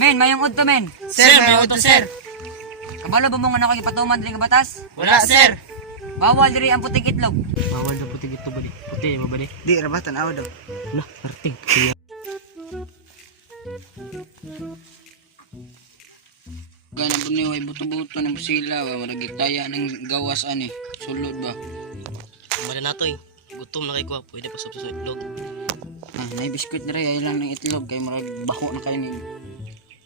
Men, mayong udto men. Sir, may auto sir. Kabalo ba mo nga ako ipatuman diri nga batas? Wala sir. Bawal diri ang puting itlog. Bawal na puti ito bali. Puti mo bali. Di rabatan aw daw. Nah, perting. Gana po niyo ay buto-buto ng sila ba maragitaya ng gawas ani sulod ba. Mali na to eh. Gutom na kay ko. Pwede pa sa itlog. Ah, nay biskuit diri ay lang ng itlog kay marag baho na kay ni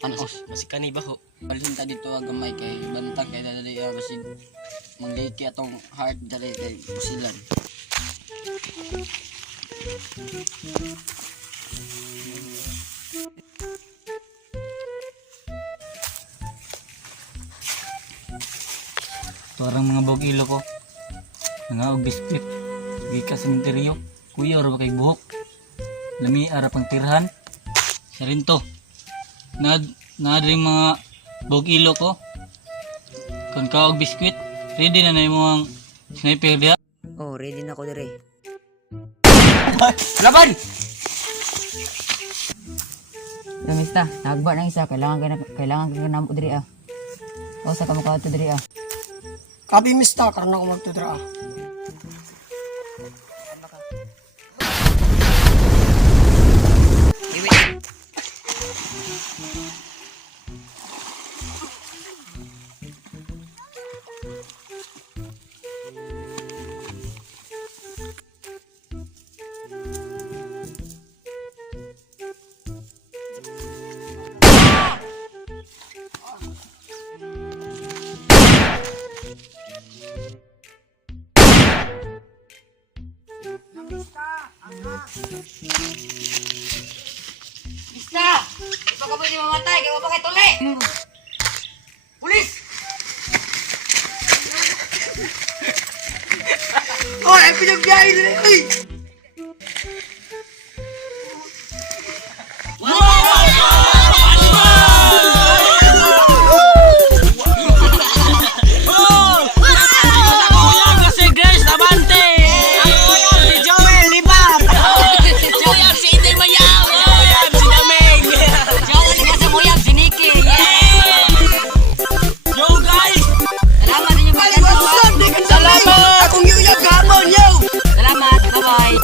panos. Masih kani ba ko? Balhin ta dito ang gamay kay bantag kay dali basin mangliki atong heart dali kay pusilan. Parang mga bog-ilo ko. Nga og biskwit. Gika sa sementeryo. Kuya ora ba kay buhok. Lami ara pang tirhan. Sa rin to. Na ring mga bog-ilo ko. Kon ka og biskwit. Ready na mo ang sniper dia. Oh, ready na ko diri. Laban! Lumista, nagba na isa, kailangan ka na mo diri ah. O sa kamukha to diri ah. Kapi mista karena ako magtudra. Mista! Ito ka ba di mamatay? Kaya mo pa kay tuli! Pulis! Oh, ay pinagbiyahe nila eh. Jawal ka sa muyang siniki! Salamat din yung pagkatuwa! Salamat! Akong yuyag gamon, yo! Salamat! Bye-bye!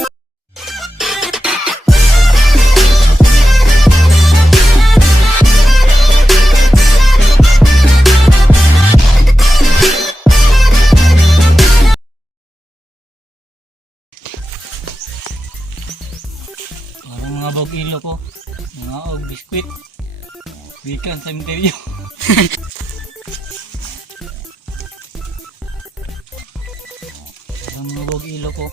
Parang mga bog-ilo ko. Mga og biskwit. Gikan sa sementeryo. Parang mga bog-ilo ko.